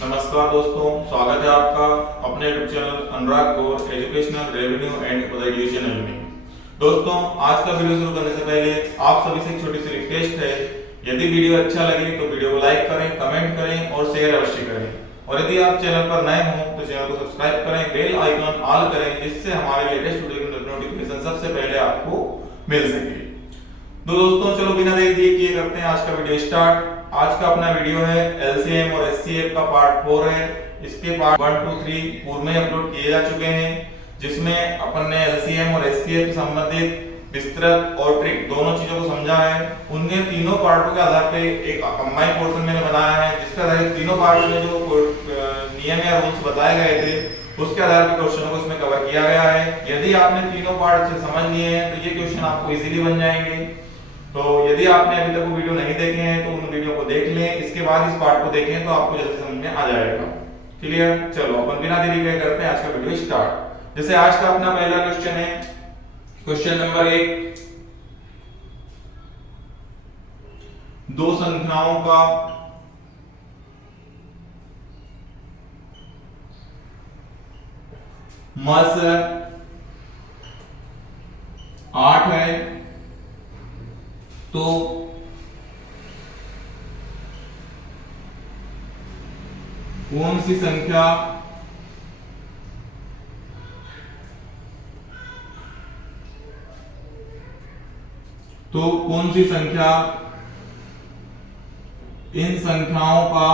नमस्कार दोस्तों, स्वागत है आपका अपने YouTube channel Anurag Kaur educational revenue and other channel में। दोस्तों, आज का वीडियो शुरू करने से पहले आप सभी से एक छोटी सी रिक्वेस्ट है। यदि वीडियो अच्छा लगे तो वीडियो को लाइक करें, कमेंट करें और शेयर अवश्य करें। और यदि आप चैनल पर नए हो तो चैनल को सब्सक्राइब करें, बेल आइकन ऑल करें, जिससे हमारे लेटेस्ट वीडियो की नोटिफिकेशन सबसे पहले आपको मिल सके। तो दोस्तों, चलो बिना देर किए करते हैं आज का वीडियो स्टार्ट। आज का अपना वीडियो है एलसीएम और एचसीएफ का पार्ट 4 है। इसके पार्ट 1, 2, 3 पूर्व में अपलोड किए जा चुके हैं, जिसमें अपन ने एलसीएम और एचसीएफ से संबंधित विस्तृत और ट्रिक दोनों चीजों को समझा है। उनके तीनों पार्टों के आधार पे एक कंबाइंड पोर्शन मैंने बनाया है, जिसका आधार तीनों पार्ट में जो नियम या रूल्स बताए गए थे उसके आधार पर क्वेश्चनों को इसमें कवर किया गया है। यदि आपने तीनों पार्ट से समझ लिए हैं तो ये क्वेश्चन आपको इजीली बन जाएंगे। तो यदि आपने अभी तक वो वीडियो नहीं देखे हैं तो उन वीडियो को देख लें, इसके बाद इस पार्ट को देखें तो आपको जल्दी समझ में आ जाएगा। क्लियर? चलो अपन बिना देरी के करते हैं आज का वीडियो स्टार्ट। जैसे आज का अपना पहला क्वेश्चन है, क्वेश्चन नंबर 1, दो संख्याओं का मस 8 है तो कौन सी संख्या इन संख्याओं का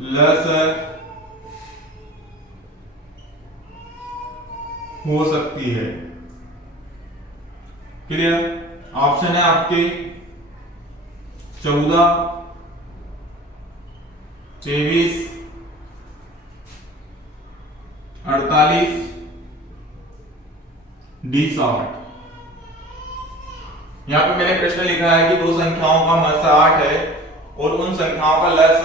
लसर हो सकती है। क्लियर? ऑप्शन है आपके 14, 23, 48, डी 60। यहां पे मैंने प्रश्न लिखा है कि दो संख्याओं का मस 8 है और उन संख्याओं का लस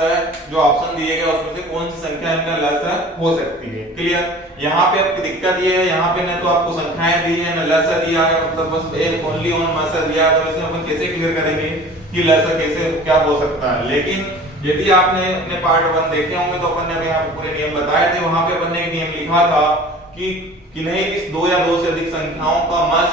जो ऑप्शन दिए गए उसमें से कौन सी संख्या इनका लस हो सकती है। क्लियर? यहाँ पे आपकी दिक्कत ये है, यहाँ पे ना तो आपको संख्याएं दी है ना लस दिया है, मतलब बस एक ओनली ऑन मस दिया है। तो इसमें अपन कैसे क्लियर करेंगे कि लस कैसे क्या हो सकता है। लेकिन यदि आपने अपने पार्ट 1 देखे होंगे तो अपन ने यहाँ पूरे नियम बताए थे। वहां पे अपन ने एक नियम लिखा था कि नहीं, इस दो या दो से अधिक संख्याओं का मस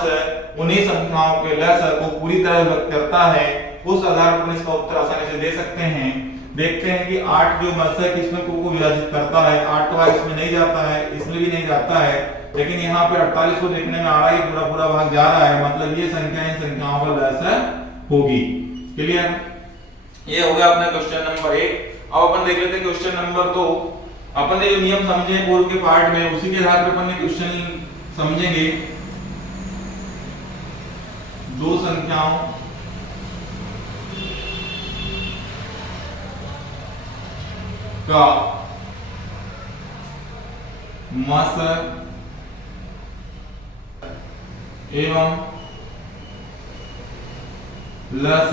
उन्हीं संख्याओं के लस को पूरी तरह व्यक्त करता है। उस आधार पर इसका उत्तर आसानी से दे सकते हैं। देखते हैं कि 8 जो मस है किसमें को विभाजित करता है। 8 का इसमें नहीं जाता है, इसमें भी नहीं जाता है, लेकिन यहाँ पे 48 को देखने में आ रहा है पूरा पूरा भाग जा रहा है, मतलब ये संख्या इन संख्याओं का लस होगी। क्लियर? ये हो गया अपना क्वेश्चन नंबर 1। अब अपन देख लेते हैं क्वेश्चन नंबर 2। अपन ने जो नियम समझे पूर्व के पार्ट में उसी के आधार पर अपन ने क्वेश्चन समझेंगे। दो संख्याओं का मस एवं लस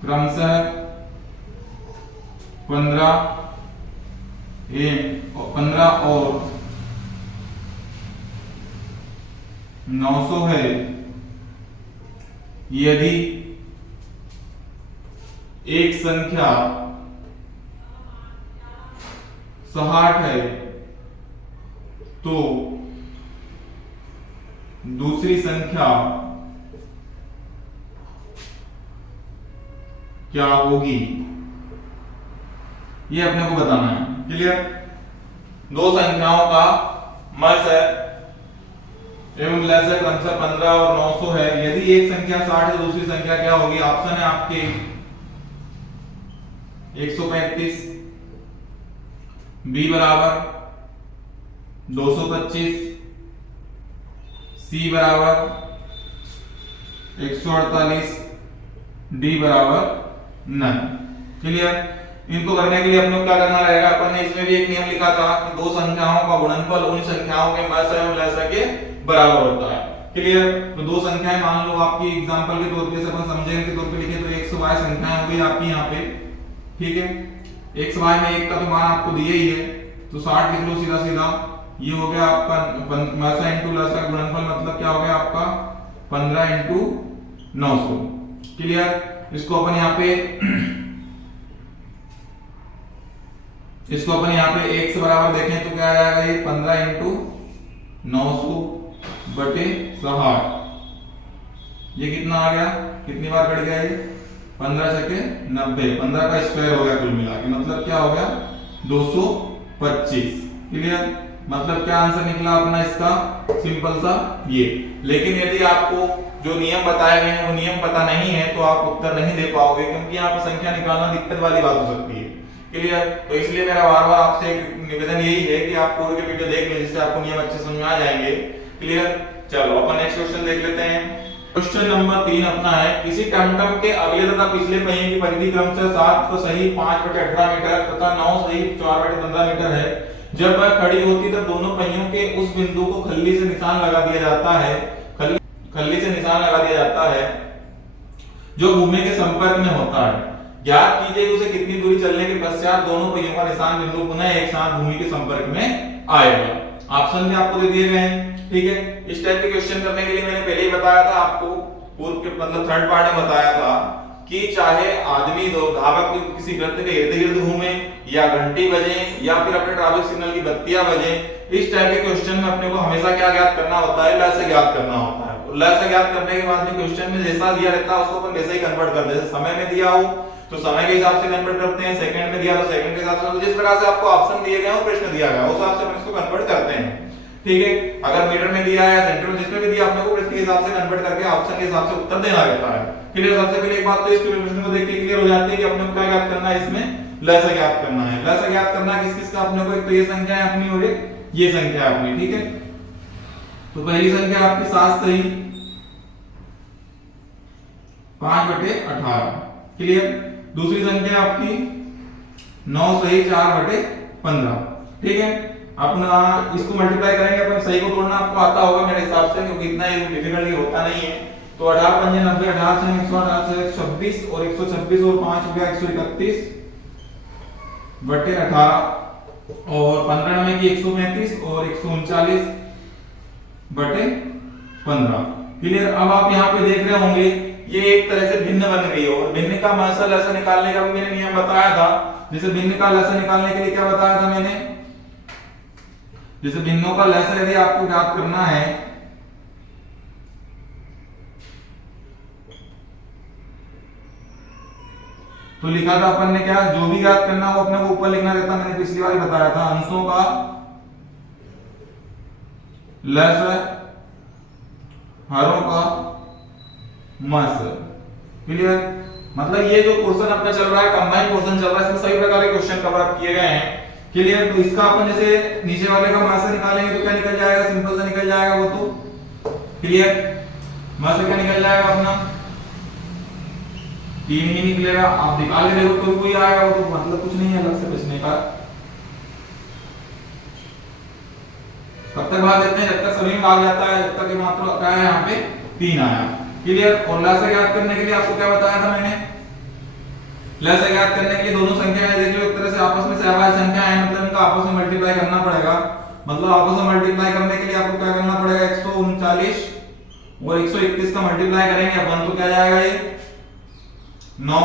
क्रमशः 15 और 900 है यदि एक संख्या 60 है तो दूसरी संख्या क्या होगी, ये अपने को बताना है। क्लियर? दो संख्याओं का मस एवं लस क्रमशः 15 और 900 है। यदि एक संख्या 60 है तो दूसरी संख्या क्या होगी। ऑप्शन है आपके 135, बी बराबर 225, सी बराबर 148, डी बराबर नन। क्लियर? इनको करने के लिए अपन को क्या करना रहेगा। अपन ने इसमें भी एक नियम लिखा था कि दो संख्याओं का गुणनफल उन संख्याओं के मस एवं लस के बराबर होता है। क्लियर? तो दो संख्याएं मान लो आपकी एग्जांपल के तौर पे अपन समझेंगे के तौर पे लिखे तो x y संख्याएं हो गई आपकी यहाँ पे। ठीक है, x y में एक का तो मान आपको दिया ही है तो 60 लिख लो सीधा सीधा। ये हो गया आपका मसा इनटू लसा गुणनफल, मतलब क्या हो गया आपका 15 इंटू 900। क्लियर। इसको अपन यहाँ पे एक से बराबर देखें तो क्या आ जाएगा, ये 15 इंटू 900 बटे 60। ये कितना आ गया, कितनी बार कट गया ये, 15 से 90, 15 का स्क्वायर हो गया कुल मिला के, मतलब क्या हो गया 225। क्लियर। मतलब क्या आंसर निकला अपना इसका, सिंपल सा ये। लेकिन यदि आपको जो नियम बताए गए हैं वो नियम पता नहीं है तो आप उत्तर नहीं दे पाओगे, क्योंकि यहाँ पर संख्या निकालना दिक्कत वाली बात हो सकती है। क्लियर। तो इसलिए मेरा बार बार आपसे एक निवेदन यही है कि आप पूरे वीडियो देख लें, जिससे आपको नियम अच्छे समझ में आ जाएंगे। क्लियर। चलो अपन नेक्स्ट क्वेश्चन देख लेते हैं। क्वेश्चन नंबर 3 अपना है, किसी टमटम के अगले तथा पिछले पहिए की परिधि क्रमशः 7 तो सही 5/18 मीटर तथा 9 सही 4/15 मीटर है। जब वह खड़ी होती तब दोनों पहियों के उस बिंदु को खल्ली से निशान लगा दिया जाता है, खल्ली से निशान लगा दिया जाता है जो भूमि के संपर्क में होता है। ज्ञात कीजिए कि उसे कितनी दूरी चलने के पश्चात दोनों पहियों का निशान बिंदु पुनः एक साथ भूमि के संपर्क में आएगा। ऑप्शन भी आपको दे दिए गए हैं। ठीक है। इस टाइप के क्वेश्चन करने के लिए मैंने पहले ही बताया था आपको, पूर्व के मतलब थर्ड पार्ट में बताया था कि चाहे आदमी दो धावक किसी वृत्त के इर्द गिर्द घूमे या घंटी बजे या फिर अपने ट्रैफिक सिग्नल की बत्तियां बजे, इस टाइप के क्वेश्चन में अपने को हमेशा क्या ज्ञात करना होता है, लय से ज्ञात करना होता है। लय से ज्ञात करने के बाद में क्वेश्चन में जैसा दिया रहता है उसको अपन वैसे ही कन्वर्ट कर देते हैं। समय में दिया हो तो समय के हिसाब से कन्वर्ट करते हैं, सेकंड में दिया तो सेकंड के हिसाब से, तो जिस प्रकार से आपको ऑप्शन दिए गए हैं प्रश्न दिया गया है उस हिसाब से अपन इसको कन्वर्ट करते हैं। ठीक है। अगर मीटर में दिया है या सेंटर में जिसमें भी दिया आपने को प्रश्न के हिसाब से कन्वर्ट करके ऑप्शन के हिसाब से उत्तर देना रहता है। क्लियर। सबसे पहले एक बात तो इस प्रश्न को देख के क्लियर हो जाती है कि अपने को क्या ज्ञात करना है, इसमें लय से ज्ञात करना है। लय से ज्ञात करना है किस किस का अपने को, एक तो ये संख्या है अपनी और एक ये संख्या है अपनी। ठीक है। तो पहली संख्या आपकी 7 सही 5/18। क्लियर। दूसरी संख्या आपकी 9 सही 4/15। ठीक है। अपना इसको मल्टीप्लाई करेंगे, अपन सही को तोड़ना आपको आता होगा मेरे हिसाब से, क्योंकि इतना डिफिकल्ट होता नहीं है। तो 18 5 90, 18 से 108 से 126 और 126 और 5 हो गया 131 बटे 18 और 15 में की 135 और 139 बटे 15। क्लियर। अब आप यहाँ पे देख रहे होंगे ये एक तरह से भिन्न बन गई है, और भिन्न का मासल ऐसा निकालने का भी मैंने नियम बताया था। जैसे भिन्न का लसा निकालने के लिए क्या बताया था मैंने, जैसे भिन्नों का लसा यदि आपको ज्ञात करना है तो लिखा था अपन ने क्या, जो भी ज्ञात करना हो अपने को ऊपर लिखना रहता। मैंने पिछली बार बताया था अंशों का लस हरों का मस। क्लियर। मतलब ये जो पोर्शन अपना चल रहा है कंबाइंड पोर्शन चल रहा है, इसमें सभी प्रकार के क्वेश्चन कवर अप किए गए हैं। क्लियर। तो इसका अपन जैसे नीचे वाले का मास निकालेंगे तो क्या निकल जाएगा, सिंपल सा निकल जाएगा वो तो। क्लियर। मास क्या निकल जाएगा अपना 3 ही निकलेगा। आप निकाल के देखो तो कोई आएगा, वो तो मतलब कुछ नहीं है अलग से बचने का। कब तक भाग देते हैं, जब तक सभी में भाग जाता है, जब तक मात्र क्या है यहाँ पे 3 आया। क्लियर। और लसा ज्ञात करने के लिए आपको क्या बताया था मैंने, लसा ज्ञात करने के लिए दोनों संख्याएं देख लो एक तरह से आपस में सहभागी संख्या है, मतलब इनका आपस में मल्टीप्लाई करना पड़ेगा। मतलब आपस में मल्टीप्लाई करने के लिए आपको क्या करना पड़ेगा, 139 और 131 का मल्टीप्लाई करेंगे अपन तो क्या जाएगा ये 9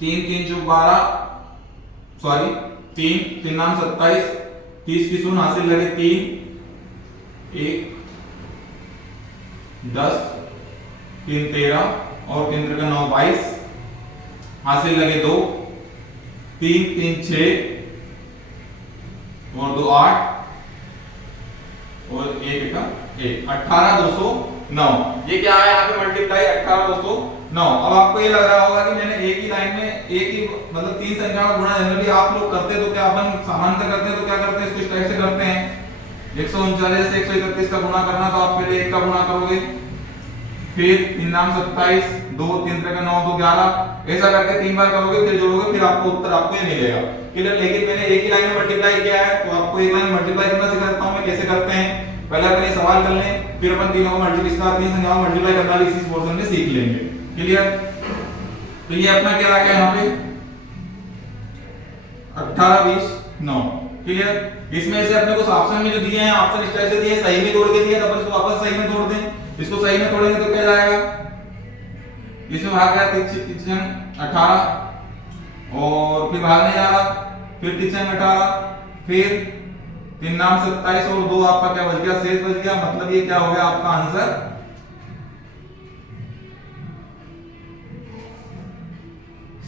3 3 चौक 12 सॉरी 3 3 नाम 27 30 की शून्य हासिल लगे 3 1 10 3 13 और 3 3 9 22 हासिल लगे 2 3 3 6 और 2 8 और 1 का 1 18 209। ये क्या है यहाँ पे मल्टीप्लाई 18 209। अब आपको ये लग रहा होगा कि मैंने एक ही लाइन में एक ही मतलब 3 संख्या का गुणा जनरली आप लोग करते तो क्या अपन समानांतर करते हैं तो क्या करते हैं, इसको इस टाइप से करते हैं 139 से 131 का गुणा करना तो आप पहले 1 का गुणा करोगे, फिर 3 नाम 27 2 3 3 9 2 11 ऐसा करके 3 बार करोगे, फिर जोड़ोगे, फिर आपको उत्तर आपको ये मिलेगा। क्लियर। लेकिन मैंने एक ही लाइन में मल्टीप्लाई किया है तो आपको एक लाइन में मल्टीप्लाई करना सिखाता हूं मैं कैसे करते हैं। पहले अपन ये सवाल कर लें, फिर अपन तीनों को मल्टीप्लाई इसका 3 संख्याओं को मल्टीप्लाई करना भी इसी पोर्शन में सीख लेंगे। क्लियर। तो ये अपना क्या आ गया यहाँ पे 18 20 9। क्लियर। इसमें से अपने को ऑप्शन में जो दिए हैं ऑप्शन इस टाइप से दिए सही में तोड़ के दिए तो अपन इसको वापस सही में तोड़ दें। इसको सही में तोड़ेंगे तो क्या जाएगा, इसमें भाग गया 18 और फिर भागने जा रहा, फिर 18 फिर 3 नाम 27 और 2 आपका क्या बच गया, शेष बच गया। मतलब ये क्या हो गया आपका आंसर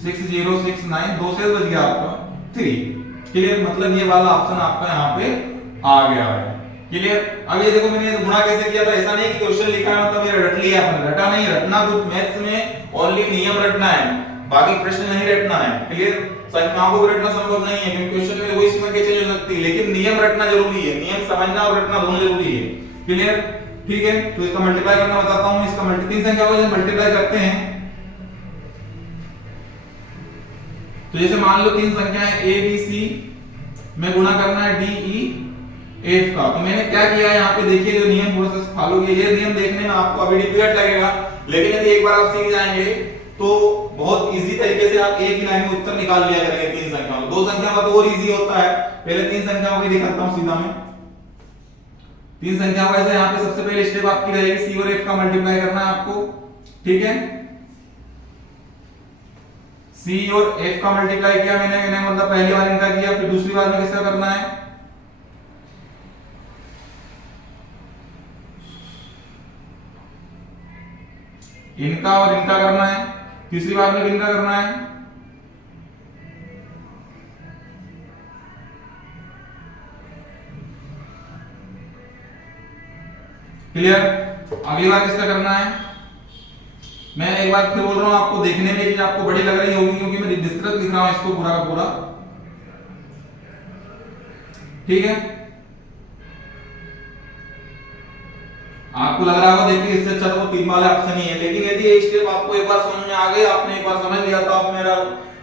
6069, 2 शेष बच गया आपका 3। क्लियर, मतलब ये वाला ऑप्शन आपका यहाँ पे आ गया है। क्लियर। अब ये देखो मैंने गुणा कैसे किया था, ऐसा नहीं कि क्वेश्चन लिखा है मतलब ये रट लिया अपन, रटा नहीं, रटना कुछ मैथ्स में ओनली नियम रटना है, बाकी प्रश्न नहीं रटना है। क्लियर, संख्याओं को भी रटना संभव नहीं है क्योंकि क्वेश्चन में वही संख्या चेंज हो सकती है, लेकिन नियम रटना जरूरी है, नियम समझना और रटना दोनों जरूरी है। क्लियर, ठीक है। तो इसका मल्टीप्लाई करना बताता हूं, इसका तीन संख्या को जब मल्टीप्लाई करते हैं तो जैसे मान लो 3 संख्या है ए बी सी में गुणा करना है डी ई एफ का, तो मैंने क्या किया है यहाँ पे देखिए, जो नियम प्रोसेस फॉलो किया, ये नियम देखने में आपको अभी डिफिकल्ट लगेगा, लेकिन यदि एक बार आप सीख जाएंगे तो बहुत इजी तरीके से आप एक ही लाइन में उत्तर निकाल लिया करेंगे। 3 संख्याओं, 2 संख्या का तो और इजी होता है। पहले 3 संख्याओं को दिखाता हूं सीधा मैं। 3 संख्याओं का यहाँ पे सबसे पहले स्टेप आपकी रहेगी सी और एफ का मल्टीप्लाई करना है आपको, ठीक है। सी और एफ का मल्टीप्लाई किया मैंने मतलब पहली बार इनका किया, फिर दूसरी बार में किसका करना है, इनका और इनका करना है, तीसरी बार में इनका करना है। क्लियर, अगली बार किसका करना है। मैं एक बार फिर बोल रहा हूं, आपको देखने में चीज आपको बड़ी लग रही होगी क्योंकि मैं विस्तृत लिख रहा हूं इसको पूरा का पूरा, ठीक है। आपको लग रहा होगा देखिए इससे अच्छा तो 3 वाला ऑप्शन ही है, लेकिन यदि ये स्टेप आपको एक बार समझ में आ गई, आपने एक बार समझ लिया तो आप मेरा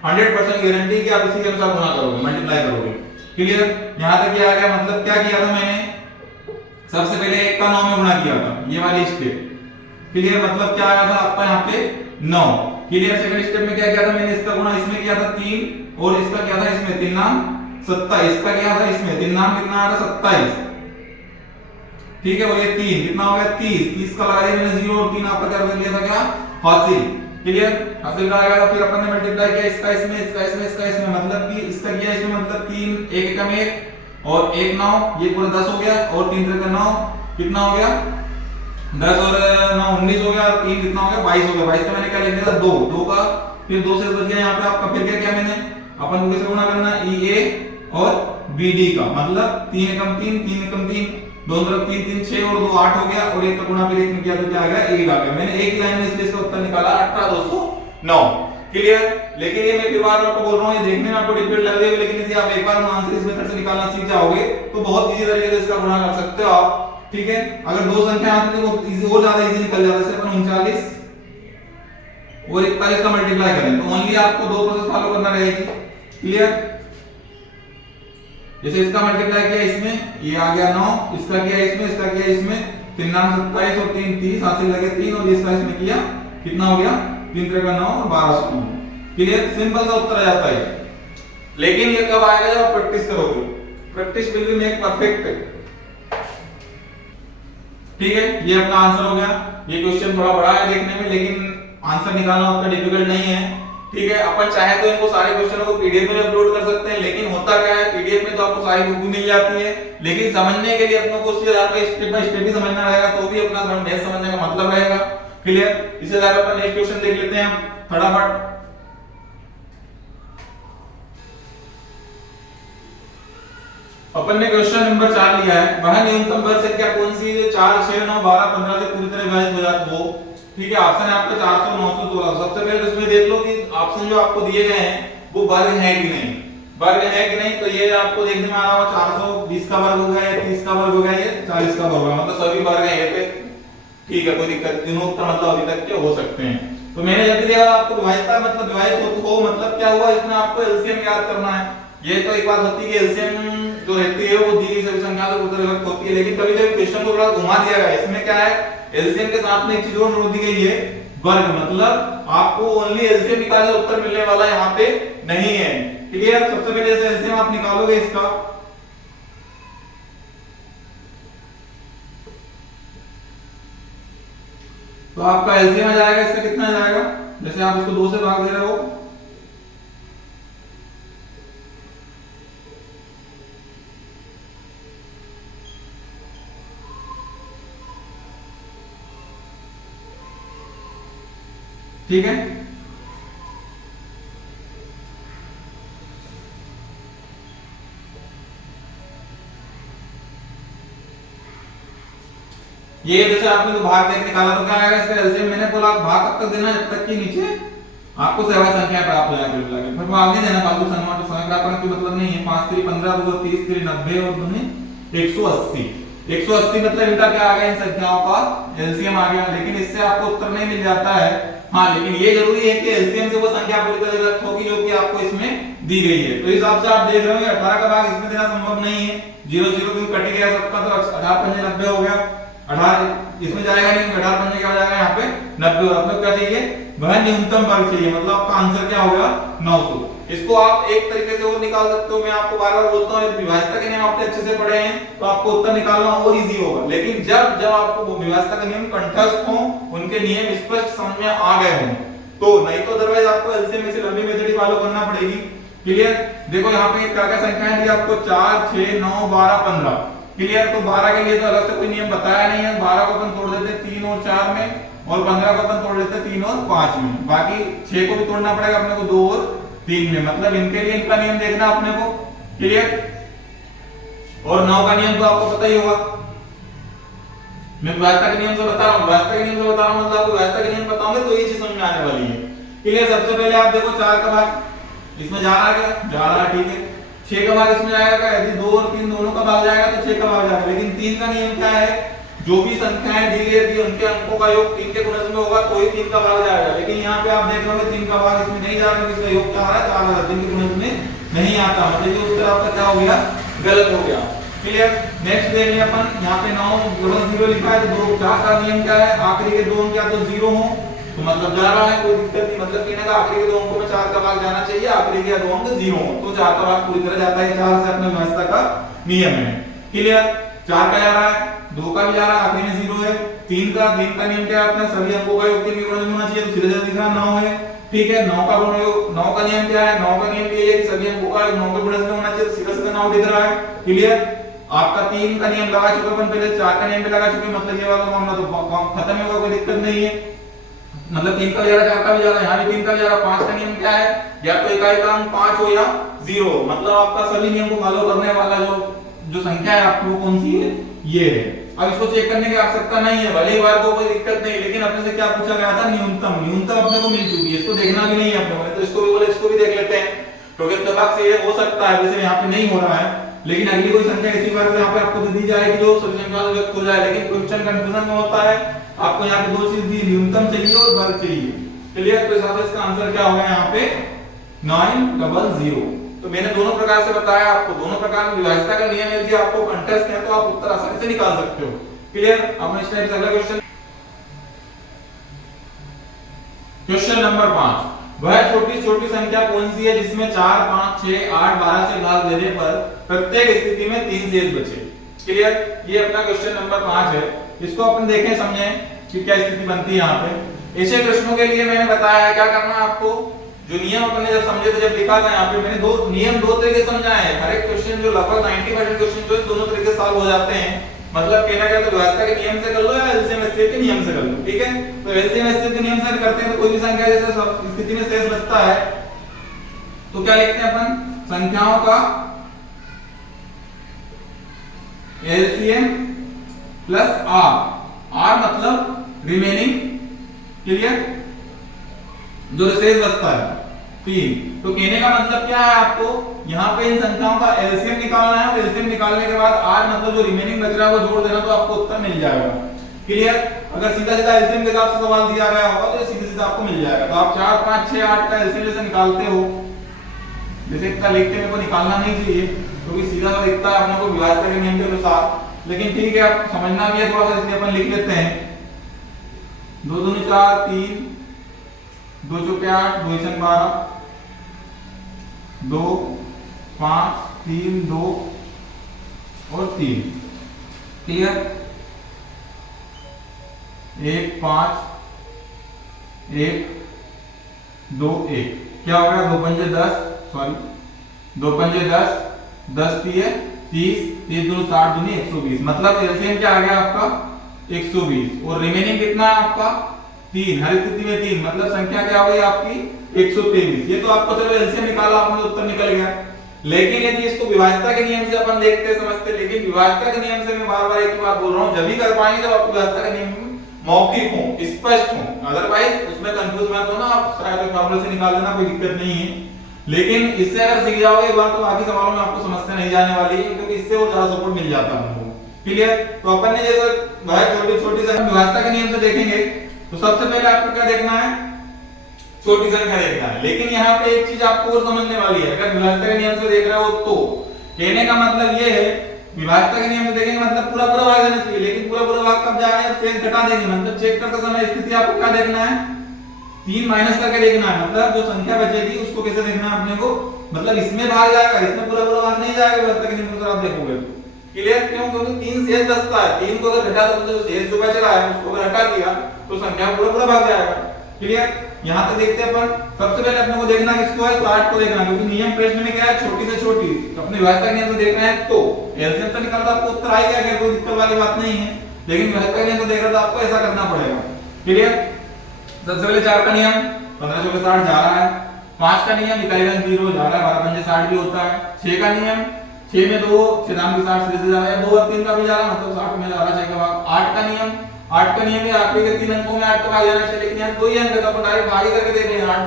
100% गारंटी कि आप इसी के अनुसार गुणा करोगे, मल्टीप्लाई करोगे। क्लियर, यहां तक ये आ गया। मतलब क्या किया था मैंने, सबसे पहले 1 का 9 में गुणा किया था, ये वाली स्टेप। क्लियर, मतलब क्या आया था आपका यहाँ पे 9। क्लियर, सेकंड स्टेप में क्या किया था मैंने, इसका गुणा इसमें किया था 3 और इसका किया था इसमें 3 नाम 27, इसका किया था इसमें 3 नाम कितना आ रहा 27, ठीक है। और ये 3 कितना हो गया 30 का लगा दिया मैंने 0 और 3 आपका क्या कर लिया था क्या, हासिल। क्लियर, हासिल का आ गया। फिर अपन ने मल्टीप्लाई किया इसका इसमें, इसका इसमें, इसका इसमें, मतलब कि इसका किया इसमें, मतलब 3 1 एकम 1 और 1 9, ये पूरा 10 हो गया और 3 3 का 9 कितना हो गया 10 और 9 19 हो गया और 3 कितना हो गया 22 हो गया। 22 का मैंने क्या लिख दिया था 2 का, फिर 2 से बच गया यहाँ पे आपका। फिर क्या किया मैंने, अपन को किससे गुणा करना है, ई ए और बी डी का, मतलब 3 एकम 3 3 एकम 3, दोनों तरफ 3 3 6 और 2 8 हो गया और एक का गुणा फिर एक में किया तो क्या आ गया 1 आ गया। मैंने एक ही लाइन में इसलिए इसका उत्तर निकाला 18209। क्लियर, लेकिन ये मैं फिर बार आपको बोल रहा हूं, ये देखने में आपको डिफिकल्ट लग रही है, लेकिन यदि आप एक बार आंसर इस मेथड से निकालना सीख जाओगे तो बहुत इजी तरीके से इसका गुणा कर सकते हो आप, ठीक है। अगर 2 संख्या आती तो वो इजी और ज्यादा इजी निकल जाता है। जैसे अपन 39 और 41 का मल्टीप्लाई करें तो ओनली आपको 2 प्रोसेस फॉलो करना रहेगी। क्लियर, जैसे इसका मल्टीप्लाई किया इसमें, ये आ गया 9, इसका किया इसमें, इसका किया इसमें, 3 नाम 27 और 3 30, हासिल लगे 3 और इसका इसमें किया, कितना हो गया 3 3 का 9 और 1209। क्लियर, सिंपल सा उत्तर आ जाता है। लेकिन ये कब आएगा जब आप प्रैक्टिस करोगे, practice will be make perfect. ठीक है, ये अपना आंसर हो गया। ये क्वेश्चन थोड़ा बड़ा है देखने में, लेकिन आंसर निकालना उतना डिफिकल्ट नहीं है, ठीक है। अपन चाहे तो इनको सारे क्वेश्चनों को पीडीएफ में अपलोड कर सकते हैं, लेकिन होता क्या है पीडीएफ में तो आपको सारी बुक भी मिल जाती है, लेकिन समझने के लिए अपनों को उससे ज्यादा स्टेप बाय स्टेप भी समझना रहेगा, तो भी अपना मैथ समझने का मतलब रहेगा। क्लियर, इससे ज्यादा अपन नेक्स्ट क्वेश्चन देख लेते हैं फटाफट। अपन ने क्वेश्चन नंबर 4 लिया है, वह न्यूनतम वर्ग संख्या कौन सी है 4 6 9 12 15 से पूरी तरह विभाजित हो जाए वो, ठीक है। ऑप्शन है आपका 400 900 1600। सबसे पहले इसमें देख लो कि ऑप्शन जो आपको दिए गए हैं वो वर्ग है कि नहीं, वर्ग है कि नहीं। तो ये आपको देखने में आ रहा होगा 420 का वर्ग हो गया, 30 का वर्ग हो गया, ये 40 का वर्ग हो गया, मतलब सभी वर्ग हैं ये पे, ठीक है, कोई दिक्कत नहीं, उत्तर मतलब अभी तक के हो सकते हैं। तो मैंने जब दिया आपको विभाजित मतलब विभाजित हो मतलब क्या हुआ, इसमें आपको एलसीएम याद करना है। ये तो एक बात होती है कि एलसीएम जो रहती है वो दी गई सभी संख्या से उत्तर विभक्त होती है, लेकिन कभी-कभी क्वेश्चन को थोड़ा घुमा दिया गया है। इसमें क्या है, एलसीएम के साथ में एक चीज और जोड़ दी गई है, वर्ग, मतलब आपको ओनली एलसीएम निकालने का उत्तर मिलने वाला यहाँ पे नहीं है। क्लियर, सबसे पहले जैसे एलसीएम आप निकालोगे इसका, तो आपका एलसीएम आ जाएगा इसका कितना आ जाएगा, जैसे आप इसको 2 से भाग दे रहे हो, ठीक है। ये जैसे आपने तो भाग देख निकाला तो क्या आएगा इसका एलसीएम, मैंने बोला भाग कब तक देना जब तक कि नीचे आपको सेवा संख्या प्राप्त हो जाए, फिर भाग नहीं देना फालतू संख्या, तो संख्या प्राप्त की मतलब नहीं है। 5 3 15 2 30 3 90 और 2 180, 180 मतलब इनका क्या आ गया, इन संख्याओं का एलसीएम आ गया। लेकिन इससे आपको उत्तर नहीं मिल जाता है, हाँ लेकिन ये जरूरी है कि एलसीएम से वो संख्या पूरी तरह गलत होगी जो कि आपको इसमें दी गई है। तो इस हिसाब से आप देख रहे हो 18 का भाग इसमें देना संभव नहीं है, 0 0 क्योंकि कट गया सबका, तो 18 पंजे 90 हो गया, 18 इसमें जाएगा नहीं, 18 पंजे क्या हो जाएगा यहाँ पे 90। और आपको क्या चाहिए, वह न्यूनतम वर्ग चाहिए, मतलब आपका आंसर क्या होगा 900। इसको आप एक तरीके से और निकाल सकते हो, मैं आपको बार बार बोलता हूँ विभाज्यता के नियम आपने अच्छे से पढ़े हैं तो आपको उत्तर निकालना और इजी होगा। लेकिन जब जब आपको विभाज्यता के नियम कंठस्थ हो, उनके नियम स्पष्ट समझ में आ गए हों, तो नहीं तो अदरवाइज आपको एलसीएम में से लंबी मेथड ही फॉलो करना पड़ेगी। क्लियर, देखो यहाँ पे क्या क्या संख्याएं दी आपको, 4 6 9 12 15। क्लियर, तो 12 के लिए तो अलग से कोई नियम बताया नहीं है, 12 को अपन तोड़ देते 3 और 4 में, और 15 को अपन तोड़ लेते 3 और 5 में, बाकी 6 को भी तोड़ना पड़ेगा अपने को 2 और 3 में, मतलब इनके लिए इनका नियम देखना अपने को। क्लियर, और 9 का नियम तो आपको पता ही होगा, मैं विभाज्यता के नियम से बता रहा हूँ, विभाज्यता के नियम से बता रहा हूँ मतलब आपको विभाज्यता के नियम बताऊंगा तो ये चीज समझ में आने वाली है। क्लियर, सबसे पहले आप देखो 4 का भाग इसमें जा रहा है क्या, जा रहा है, ठीक है। 6 का भाग इसमें आएगा क्या, यदि 2 और 3 दोनों का भाग जाएगा तो 6 का भाग जाएगा। लेकिन 3 का नियम क्या है, जो भी संख्याएं दी गई थी उनके अंकों का योग 3 के गुणज में होगा तो ही 3 का भाग जाएगा। लेकिन यहाँ पे आप देख रहे हो 3 का भाग इसमें नहीं जा रहा, इसका योग क्या आ रहा है 4 आ रहा है, 3 के गुणज में नहीं आता, मतलब ये उत्तर आपका क्या हो गया, गलत हो गया। क्लियर, नेक्स्ट देख लें अपन, यहाँ पे 9 0 लिखा है तो 2 4 का नियम क्या है, आखिरी के 2 अंक या तो 0 हो तो मतलब जा रहा है, कोई दिक्कत नहीं, मतलब कहने का आखिरी के 2 अंकों में 4 का भाग जाना चाहिए, आखिरी के 2 अंक 0 हो तो 4 का भाग पूरी तरह जाता है। 4 से अपने विभाज्यता का नियम है। क्लियर, 4 का जा रहा है, 2 का भी जा रहा है, आखिरी में 0 है। 3 का नियम क्या है अपना, सभी अंकों का योग 3 के गुणज में होना चाहिए, तो सीधे सीधे दिख रहा 9 है, ठीक है। 9 का गुण योग, 9 का नियम क्या है, 9 का नियम ये है कि सभी अंकों का योग 9 के गुणज में होना चाहिए, सीधा सीधा 9 दिख रहा है। क्लियर, आपका 3 का नियम लगा चुके अपन पहले, 4 का नियम भी लगा चुके, मतलब ये वाला मामला तो खत्म होगा, कोई दिक्कत नहीं है, मतलब 3 का भी जा रहा है, 4 का भी जा रहा है, यहाँ भी 3 का भी जा रहा है। 5 का नियम क्या है, या तो इकाई का अंक 5 हो या 0, मतलब आपका सभी नियम को फॉलो करने वाला जो संख्या है आपको कौन सी है, ये है। अब इसको चेक करने की आवश्यकता नहीं है, भले ही बार को कोई दिक्कत नहीं, लेकिन अपने से क्या पूछा गया था, न्यूनतम, न्यूनतम अपने को मिल चुकी है, इसको देखना भी नहीं है अपने को, तो इसको भी बोले इसको भी देख लेते हैं, क्योंकि इत्तेफाक से ये हो सकता है, वैसे यहाँ पे नहीं हो रहा है, लेकिन अगली कोई संख्या इसी बार यहाँ पे आपको दी जाएगी जो सभी संख्या से व्यक्त हो जाए। लेकिन क्वेश्चन कंफ्यूजन में होता है, आपको यहाँ पे 2 चीज दी, न्यूनतम चाहिए और वर्ग चाहिए। क्लियर, तो इसका आंसर क्या होगा यहाँ पे 900। तो मैंने दोनों प्रकार से बताया आपको, दोनों प्रकार में विभाज्यता का नियम यदि आपको कंटेस्ट है तो आप उत्तर आसानी से निकाल सकते हो। क्लियर, अब नेक्स्ट टाइप से अगला क्वेश्चन नंबर 5, वह छोटी छोटी संख्या कौन सी है जिसमें 4 5 6 8 12 से भाग देने पर प्रत्येक स्थिति में 3 शेष बचे। क्लियर, ये अपना क्वेश्चन नंबर 5 है, इसको अपन देखें समझें कि क्या स्थिति बनती है। यहाँ पे ऐसे प्रश्नों के लिए मैंने बताया है क्या करना है आपको, जो नियम अपने जब समझे थे, जब लिखा था यहाँ पे मैंने नियम दो तरीके समझाए हैं। हर एक क्वेश्चन जो लगभग 90% क्वेश्चन जो दोनों तरीके से सॉल्व हो जाते हैं, मतलब कहना क्या तो विभाज्यता के नियम से कर लो या एलसीएम एचसीएफ के नियम से कर लो, ठीक है। तो एलसीएम एचसीएफ के नियम से करते हैं तो कोई भी संख्या जैसे स्थिति में शेष बचता है तो क्या लिखते हैं अपन, संख्याओं का एलसीएम प्लस आर मतलब रिमेनिंग। क्लियर, जो शेष बचता है 3। तो कहने का मतलब क्या है आपको, यहाँ पे इन संख्याओं का एलसीएम निकालना है और एलसीएम निकालने के बाद आर मतलब जो रिमेनिंग बच रहा है वो जोड़ देना, तो आपको उत्तर मिल जाएगा। क्लियर, अगर सीधा सीधा एलसीएम के हिसाब से सवाल दिया गया होगा तो सीधा सीधा आपको मिल जाएगा। तो आप 4 5 6 8 का एलसीएम जैसे निकालते हो, जैसे इतना लिख के मेरे को निकालना नहीं चाहिए क्योंकि सीधा सा दिखता है अपने को विभाज्यता के नियम के अनुसार, लेकिन ठीक है आप समझना भी है थोड़ा सा, इसलिए अपन लिख लेते हैं 2 दूनी 4 3 2 चौके 8 2 छक 12 2 5 3 2 और 3। क्लियर, 1 5 1 2 1 क्या होगा, 2 पंजे 10, सॉरी 2 पंजे 10, 10 तिये 30, 30 दूनी 60 दूनी 120, मतलब एलसीएम क्या आ गया आपका 120 और रिमेनिंग कितना है आपका 3, हर स्थिति में 3, मतलब संख्या क्या हो गई आपकी 123। ये तो आपको चलो एलसीएम निकाला आपने तो उत्तर निकल गया। लेकिन यदि इसको विभाज्यता के नियम से अपन देखते समझते, लेकिन विभाज्यता के नियम से मैं बार-बार एक बात बोल रहा हूं, जब भी कर पाएंगे जब आपको विभाज्यता का नियम मौखिक हो, स्पष्ट हो, अदरवाइज उसमें कंफ्यूज मत होना, आप शायद फार्मूले से निकाल देना, कोई दिक्कत नहीं है। लेकिन इससे अगर सीख जाओगे एक बार तो बाकी सवालों में आपको समस्या नहीं जाने वाली है, क्योंकि इससे और ज्यादा सपोर्ट मिल जाता है हमको। क्लियर? तो अपन ने जैसे भाई छोटी-छोटी संख्या विभाज्यता के नियम से देखेंगे तो सबसे पहले आपको क्या देखना है, छोटी संख्या देखना है। लेकिन यहाँ पे एक चीज आपको और समझने वाली है, अगर विभाज्यता के नियम से देख रहे हो तो कहने का मतलब ये है, विभाज्यता के नियम से देखेंगे मतलब पूरा पूरा भाग देना चाहिए, लेकिन पूरा पूरा भाग कब जाएगा, शेष घटा देंगे, मतलब चेक करते समय स्थिति आपको क्या देखना है, 3 माइनस करके देखना है, मतलब जो संख्या बचेगी उसको कैसे देखना है अपने को, मतलब इसमें भाग जाएगा, इसमें पूरा पूरा भाग नहीं जाएगा विभाज्यता के नियम से आप देखोगे। क्लियर? क्यों? क्योंकि 3 शेष बचता है, 3 को अगर घटा दो तो शेष जो बच रहा है उसको अगर हटा दिया तो संख्या पूरा पूरा भाग जाएगा। क्लियर? यहां तक देखते हैं अपन। सबसे पहले अपने को देखना किसको है, 60 को देखना, क्योंकि नियम प्रश्न में क्या है, छोटी से छोटी अपने विभाज्यता के नियम से देख रहे हैं तो एलसीएम से निकालता आपको उत्तर आएगा, अगर कोई दिक्कत वाली बात नहीं है। लेकिन विभाज्यता के नियम से देख रहा तो आपको ऐसा करना पड़ेगा। क्लियर? सबसे पहले 4 का नियम 15 चौके 60 जा रहा है, 5 का नियम इकाई का 0 जा रहा है, 12 पंजे 60 भी होता है, 6 का नियम 6 में 2 6 की 60 सीधे से जा रहा है, 2 और 3 का भी जा रहा है, मतलब 60 में जा रहा है 6 का भाग। 8 का नियम है आखिरी के 3 अंकों में 8 का भाग जाना चाहिए, लेकिन यहाँ 2 ही अंक है तो अपन डायरेक्ट भाग ही करके देख लेंगे। 8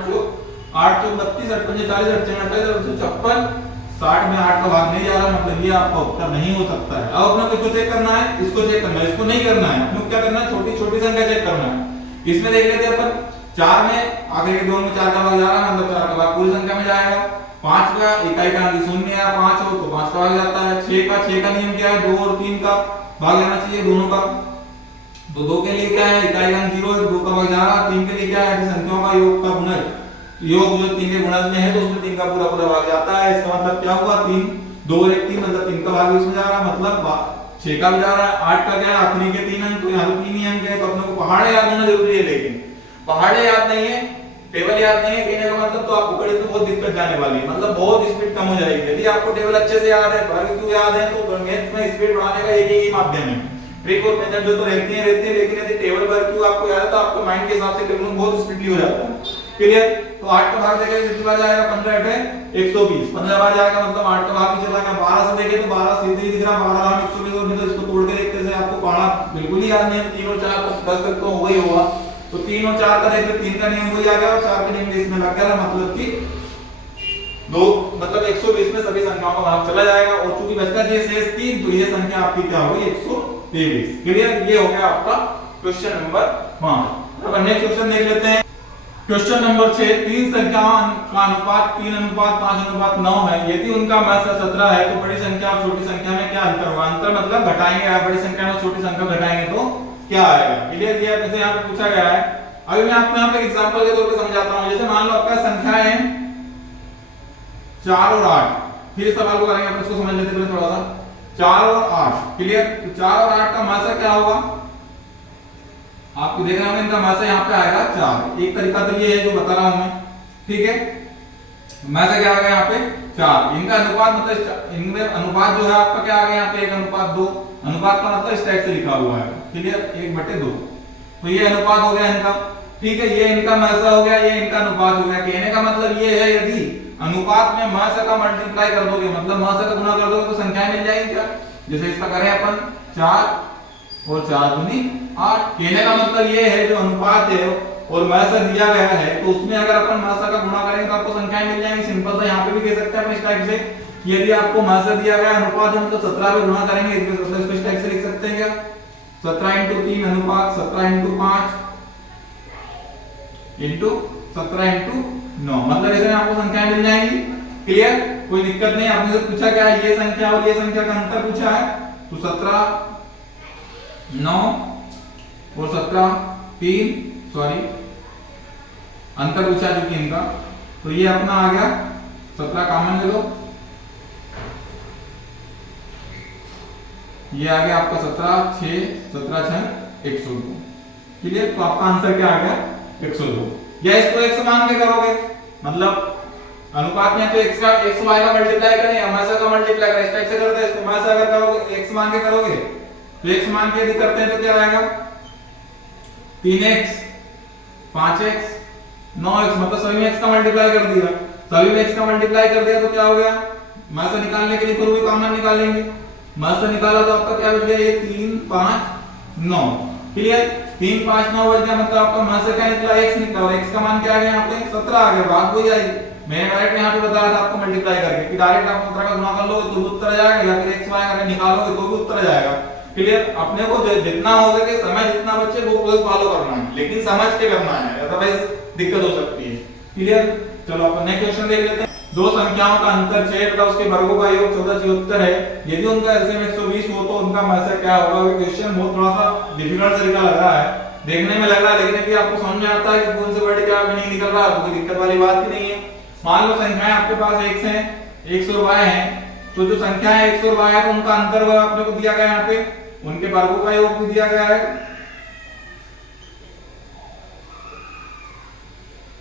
चौक 32, 8 पंजे 40, 8 छह 28, 56, 60 में 8 का भाग नहीं जा रहा, मतलब ये आपका उत्तर नहीं हो सकता है। अब अपने को इसको चेक करना है, इसको चेक करना है, इसको नहीं करना है, अपने को क्या करना है, छोटी छोटी संख्या चेक करना है। इसमें देख लेते हैं अपन 4 में आखिरी के 2 में 4 का भाग जा रहा है, मतलब 4 का भाग पूरी संख्या में जाएगा। 5 का इकाई का अंक 0 या 5 हो तो 5 का भाग जाता है। 6 का नियम क्या है, 2 और 3 का भाग जाना चाहिए दोनों का, तो 2 के लिए क्या है, इकाई का अंक 0 है, 2 का भाग जा रहा है। 3 के लिए क्या है, संख्याओं का योग का गुणज, योग जो 3 के गुणज में है तो उसमें 3 का पूरा पूरा भाग जाता है। इसका मतलब क्या हुआ, 3 2 और 1 3, मतलब 3 का भाग इसमें जा रहा है, मतलब 6 का भी जा रहा है। 8 का क्या है, आखिरी के 3 अंक, तो यहाँ तो 3 ही अंक है, तो अपने को पहाड़े याद होना जरूरी है। लेकिन पहाड़े याद नहीं है, टेबल याद नहीं है, कहने का मतलब तो आपको गणित में बहुत दिक्कत जाने वाली है, मतलब बहुत स्पीड कम हो जाएगी। यदि आपको टेबल अच्छे से याद है, वर्ग क्यों याद है, तो मैथ्स में स्पीड बढ़ाने का एक ही माध्यम है, ट्रिक और मेथड जो तो रहती है, लेकिन यदि टेबल वर्ग क्यों आपको याद है तो आपको माइंड के हिसाब से टेबल बहुत स्पीडली हो जाता है। क्लियर? तो 8 का भाग देखें कितनी बार जाएगा, 15 8 120, 15 बार जाएगा, मतलब 8 का भाग भी चला गया। 12 से देखें तो 12 सीधे ही दिख रहा, 12 भाग 120 और नहीं तो इसको तोड़ के देखते से आपको पढ़ा बिल्कुल ही याद नहीं है। 3 और 4 तो 10 तक तो होगा ही होगा, तो 3 और 4 का देखते 3 का नियम वही आ गया और 4 का नियम इसमें लग गया, मतलब कि 2 मतलब 120 में सभी संख्याओं का भाग चला जाएगा। और चूंकि बचता है शेष 3 तो ये संख्या आपकी क्या होगी, 123। क्लियर? ये हो गया आपका क्वेश्चन नंबर 5। अब नेक्स्ट क्वेश्चन देख लेते हैं। क्वेश्चन नंबर 6, 3 संख्याओं का अनुपात 3:5:9 है, यदि उनका मात्रा 17 है तो बड़ी संख्या और छोटी संख्या में क्या अंतर होगा। अंतर मतलब घटाएंगे, आप बड़ी संख्या में छोटी संख्या घटाएंगे तो क्या आएगा। क्लियर? ये आपसे यहाँ पे पूछा गया है। अभी मैं आपको यहाँ पे एग्जांपल के तौर पे समझाता हूँ। जैसे मान लो आपका संख्या है 4 और 8, फिर सवाल को करेंगे, अपन इसको समझ लेते हैं थोड़ा सा। 4 और 8, क्लियर? तो 4 और 8 का मात्रा क्या होगा, आपको देखना होगा, इनका मात्रा यहाँ पे आएगा 4। एक तरीका तो ये है जो बता रहा हूं मैं, ठीक है। मात्रा क्या आ गया यहाँ पे 4, इनका अनुपात मतलब इनमें अनुपात जो है आपका क्या आ गया यहाँ पे 1:2। अनुपात का मतलब इस टाइप से लिखा हुआ है, क्लियर, 1/2। तो ये अनुपात हो गया इनका, ठीक है। ये इनका मात्रा हो गया, ये इनका अनुपात हो गया। कहने का मतलब ये है, यदि अनुपात में मात्रा का मल्टीप्लाई कर दोगे, मतलब मात्रा का गुणा कर दोगे तो संख्याएं मिल जाएगी क्या। जैसे इसका करें अपन 4 और 4 दूनी 8। कहने का मतलब ये है जो अनुपात है और मात्रा दिया गया है तो उसमें अगर अपन मात्रा का गुणा करेंगे तो आपको संख्याएं मिल जाएंगी। सिंपल सा यहाँ पे भी कह सकते हैं अपन इस टाइप से, यदि आपको मात्रा दिया गया अनुपात है मतलब 17 पे गुणा करेंगे, इसको इस टाइप से लिख सकते हैं क्या, 17 × 3 अनुपात 17 × 5 × 17 × 9, मतलब ऐसे में आपको संख्याएं मिल जाएंगी। क्लियर? कोई दिक्कत नहीं। आपने से पूछा क्या है, ये संख्या और ये संख्या का अंतर पूछा है, तो 17 9 और 17 3 सॉरी अंतर पूछा चुकी इनका, तो ये अपना आ गया 17 कॉमन ले लो, ये आ गया आपका 17 6 17 6 102। क्लियर? तो आपका आंसर क्या आ गया 102। या इसको x मान के करोगे, मतलब अनुपात में तो x का x y का मल्टीप्लाई करें, हमेशा का मल्टीप्लाई करें, इस टाइप से करते हैं इसको। हमेशा अगर करोगे x मान के करोगे तो x मान के यदि करते हैं तो क्या आएगा 3x 5x 9x, मतलब सभी में x का मल्टीप्लाई कर दिया। सभी में x का मल्टीप्लाई कर दिया तो क्या हो गया, हमेशा निकालने के लिए कोई भी कॉमन निकालेंगे। हमेशा निकाला तो आपका क्या बच गया, ये 3 5 9। क्लियर, 3 5 9 बच गया, मतलब आपका हमेशा क्या निकला x निकला, और x का मान क्या आ गया यहाँ पे 17 आ गया। बात हो जाएगी, मैंने डायरेक्ट यहाँ पे बताया था आपको मल्टीप्लाई करके कि डायरेक्ट आप 17 का गुणा कर लोगे तो भी उत्तर आ जाएगा, या फिर x y करके निकालोगे तो भी उत्तर आ जाएगा। क्लियर, अपने को जितना हो सके समय जितना बचे वो प्रोसेस फॉलो करना है, लेकिन समझ के करना है, अदरवाइज दिक्कत हो सकती है। क्लियर, चलो अपन नेक्स्ट क्वेश्चन देख लेते हैं। दो संख्याओं का अंतर 6 तथा उसके वर्गों का योग 1476 है, यदि उनका एलसीएम 120 हो तो उनका मात्रा क्या होगा। ये क्वेश्चन बहुत थोड़ा सा डिफिकल्ट तरीका लग रहा है, देखने में लग रहा है, लेकिन भी आपको समझ में आता है कि कौन से वर्ड क्या नहीं निकल रहा तो कोई दिक्कत वाली बात ही नहीं है। मान लो संख्याएं आपके पास x है, x और y है, तो जो संख्या है x और y है तो उनका अंतर आपने को दिया गया है, यहाँ पे उनके वर्गों का योग भी दिया गया है।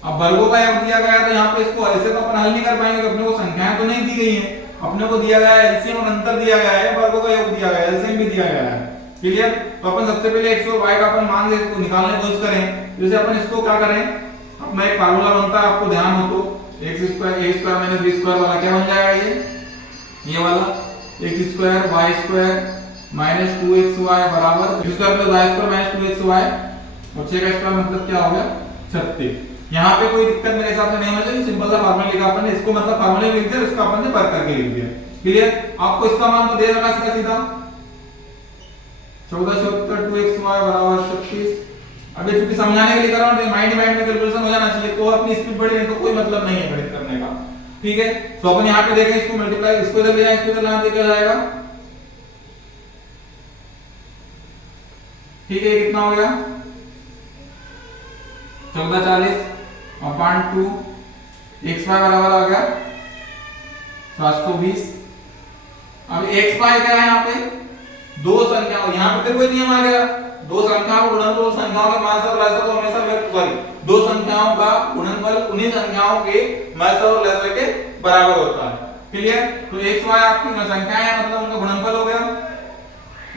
अब वर्गों का योग दिया गया है तो यहाँ पे इसको ऐसे तो अपन हल नहीं कर पाएंगे, अपने को संख्याएं तो नहीं दी गई हैं, अपने को दिया गया है एलसीएम और अंतर दिया गया है, वर्गों का योग दिया गया है, एलसीएम भी दिया गया है। क्लियर, तो अपन सबसे पहले x और y का अपन मान इसको निकालने की कोशिश करें। जैसे अपन इसको क्या करें, अपना एक फार्मूला बनता है, आपको ध्यान हो तो x square a square minus b square वाला क्या बन जाएगा, ये वाला x square y square minus 2xy बराबर x square plus y square minus 2xy, और 6 का स्क्वायर मतलब क्या हो गया 36। यहाँ पे कोई दिक्कत मेरे हिसाब से नहीं होना चाहिए, सिंपल सा फार्मूला लिखा अपन ने, इसको मतलब फार्मूला लिख दिया, इसका अपन ने वर्क करके लिख दिया। क्लियर, आपको इसका मान तो दे रखा सीधा सीधा 1476 2xy बराबर 36। अब ये चूंकि समझाने के लिए कर रहा हूं, माइंड में कैलकुलेशन हो जाना चाहिए, तो अपनी स्पीड बढ़ी नहीं तो कोई मतलब नहीं है गणित करने का। ठीक है, तो अपन यहाँ पे देखें, इसको मल्टीप्लाई, इसको इधर ले जाए, इसको इधर लाना, क्या जाएगा, ठीक है, कितना हो गया 1440 अपॉन 2 xy बराबर आ गया 720। अब xy क्या है यहाँ पे, दो संख्याओं, यहाँ पे फिर कोई नियम आ गया, दो संख्याओं का गुणनफल संख्याओं के मास और लसागु को हमेशा व्यक्त, सॉरी, दो संख्याओं का गुणनफल उन्हीं संख्याओं के मास और लसागु के बराबर होता है। क्लियर, तो xy आपकी संख्याएं हैं, मतलब उनका गुणनफल हो गया,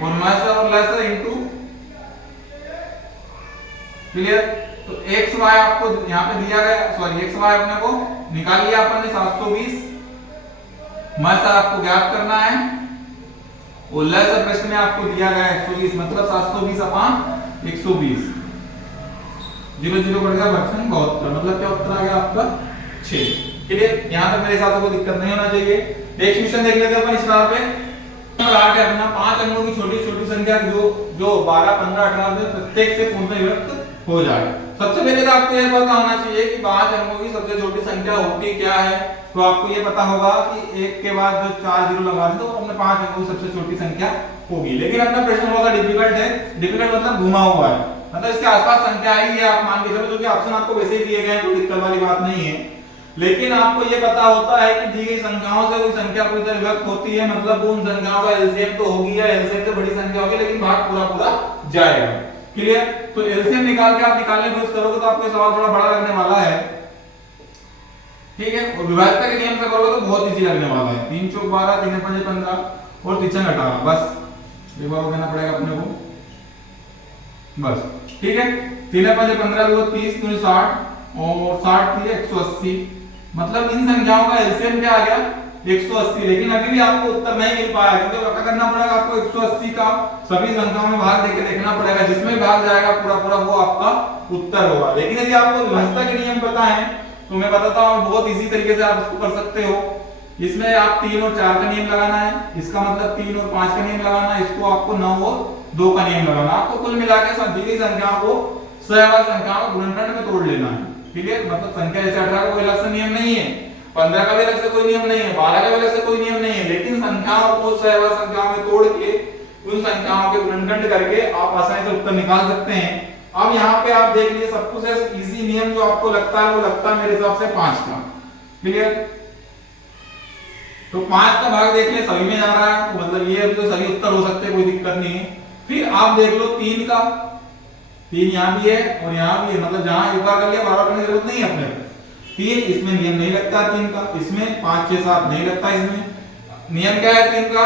और मास और लसागु इनटू। क्लियर, तो x y आपको यहाँ पे दिया गया, सॉरी x y अपने को निकाल लिया अपन ने 720, मास आपको ज्ञात करना है, और लसागु प्रश्न में आपको दिया गया 120, मतलब 720 अपॉन 120, 0 0 कट गया, बच्चन बहुत, मतलब क्या उत्तर आ गया आपका 6। क्लियर, यहाँ तक मेरे हिसाब से कोई दिक्कत नहीं होना चाहिए। नेक्स्ट क्वेश्चन देख लेते हैं अपन इस बार पे। नंबर 8 है अपना, 5 अंकों की छोटी छोटी संख्या जो 12 15 18 में प्रत्येक से पूर्णतः विभक्त हो जाए। सबसे पहले तो आपको यह पता होना चाहिए कि 5 अंकों की सबसे छोटी संख्या होती क्या है, तो आपको ये पता होगा कि एक के बाद जो 4 जीरो लगा दें तो अपने 5 अंकों की सबसे छोटी संख्या होगी। लेकिन अपना प्रश्न थोड़ा सा डिफिकल्ट है, डिफिकल्ट मतलब घुमा हुआ है, मतलब इसके आसपास संख्या आई है, आप मान के चलो, क्योंकि ऑप्शन आपको वैसे ही दिए गए हैं, कोई दिक्कत वाली बात नहीं है। लेकिन आपको ये पता होता है कि दी गई संख्याओं से कोई संख्या पूरी तरह विभक्त होती है, मतलब उन संख्याओं का एलसीएम तो होगी या एलसीएम से बड़ी संख्या होगी, लेकिन भाग पूरा पूरा जाएगा। क्लियर, तो एलसीएम निकाल के आप निकालने की कोशिश करोगे तो आपको सवाल थोड़ा बड़ा लगने वाला है। ठीक है, और विभाज्यता के नियम से करोगे तो बहुत इजी लगने वाला है। 3 चौक 12 3 5 15 और 3 18, बस एक बार कहना पड़ेगा अपने को, बस। ठीक है, 3 5 15 2 30 3 60 और 60 3 180, मतलब इन संख्याओं का एलसीएम क्या आ गया 180। लेकिन अभी भी आपको उत्तर नहीं मिल पाया, क्योंकि क्या करना पड़ेगा आपको 180 का सभी संख्याओं में भाग देके देखना पड़ेगा, जिसमें भाग जाएगा पूरा पूरा वो आपका उत्तर होगा। लेकिन यदि आपको विभाज्यता के नियम पता है तो मैं बताता हूं, बहुत इजी तरीके से आप इसको कर सकते हो। इसमें आप 3 और 4 का नियम लगाना है, इसका मतलब 3 और 5 का नियम लगाना है, इसको आपको 9 और 2 का नियम लगाना है। आपको कुल मिला के सभी संख्याओं को सहवार संख्याओं को गुणनखंड में तोड़ लेना है। ठीक है, मतलब संख्या जैसे 18 का कोई अलग से नियम नहीं है, 15 का भी अलग से कोई नियम नहीं है, 12 का भी अलग से कोई नियम नहीं है, लेकिन संख्याओं को सहवार संख्याओं में तोड़ के उन संख्याओं के गुणनखंड करके आप आसानी से उत्तर निकाल सकते हैं। अब यहाँ पे आप देख लीजिए, सब कुछ इजी नियम जो आपको लगता है वो लगता है मेरे हिसाब से 5 का। क्लियर, तो 5 का भाग देख ले, सभी में जा रहा है, तो मतलब ये तो सभी उत्तर हो सकते हैं, कोई दिक्कत नहीं है। फिर आप देख लो 3 का, 3 यहाँ भी है और यहाँ भी है, मतलब जहाँ एक बार कर लिया बार-बार करने की जरूरत नहीं है अपने को। 3 इसमें नियम नहीं लगता 3 का, इसमें 5 6 7 नहीं लगता। इसमें नियम क्या है 3 का,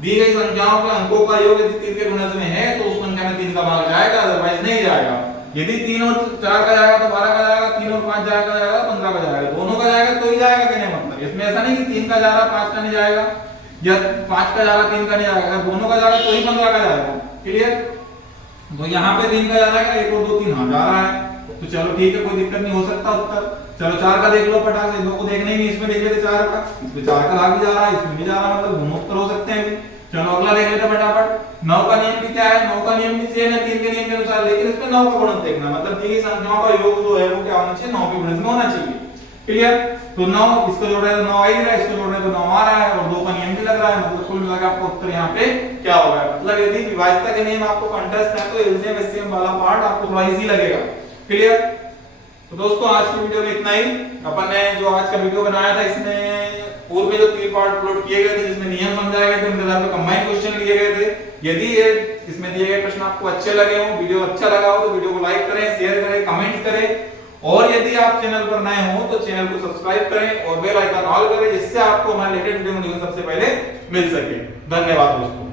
दी गई संख्याओं के अंकों का योग यदि 3 के गुणज में है तो उस संख्या में 3 का भाग जाएगा, अदरवाइज नहीं जाएगा। यदि 3 और 4 का जाएगा तो 12 का जाएगा, 3 और 5 जाएगा 15 का जाएगा, दोनों का जाएगा तो ही जाएगा, कहने का मतलब इसमें ऐसा नहीं कि 3 का जा रहा 5 का नहीं जाएगा, या 5 का जा रहा 3 का नहीं जाएगा, दोनों का जा रहा तो ही 15 का जाएगा। क्लियर? तो यहाँ पे 3 का जा रहा है, 1 और 2 3 हाँ जा रहा है, तो चलो ठीक है, कोई दिक्कत नहीं, हो सकता उत्तर। चलो 4 का देख लो फटाक से, 2 को देखना ही नहीं, इसमें देख लेते 4 का, इसमें 4 का भाग भी जा रहा है, इसमें भी जा रहा है, मतलब दोनों उत्तर हो सकते हैं भी। चलो अगला देख लेते फटाफट। 9 का नियम भी क्या है, 9 का नियम भी सेम है 3 के नियम के अनुसार, लेकिन इसमें 9 का गुणन देखना, मतलब दी गई संख्याओं का योग जो है वो क्या होना चाहिए, 9 के गुणज में होना चाहिए। क्लियर? तो 9 इसको जोड़ रहे हैं तो 9 आ ही रहा है, इसको जोड़ रहे हैं तो 9 आ रहा है, और 2 का नियम भी लग रहा है, मतलब कुल मिलाकर आपका उत्तर यहाँ पे क्या होगा। मतलब यदि विभाज्यता के नियम आपको कंटेस्ट है तो एलसीएम एचसीएम वाला पार्ट आपको थोड़ा इजी लगेगा। क्लियर? तो दोस्तों आज की वीडियो में इतना ही। अपन ने जो आज का वीडियो बनाया था इसमें पूर्व में जो 3 पार्ट अपलोड किए गए थे जिसमें नियम समझाए गए थे, उनके आधार पर कंबाइंड क्वेश्चन लिए गए थे। यदि ये इसमें दिए गए प्रश्न आपको अच्छे लगे हो, वीडियो अच्छा लगा हो तो वीडियो को लाइक करें, शेयर करें, कमेंट करें, और यदि आप चैनल पर नए हो तो चैनल को सब्सक्राइब करें और बेल आइकन ऑल करें, जिससे आपको हमारे लेटेस्ट वीडियो सबसे पहले मिल सके। धन्यवाद दोस्तों।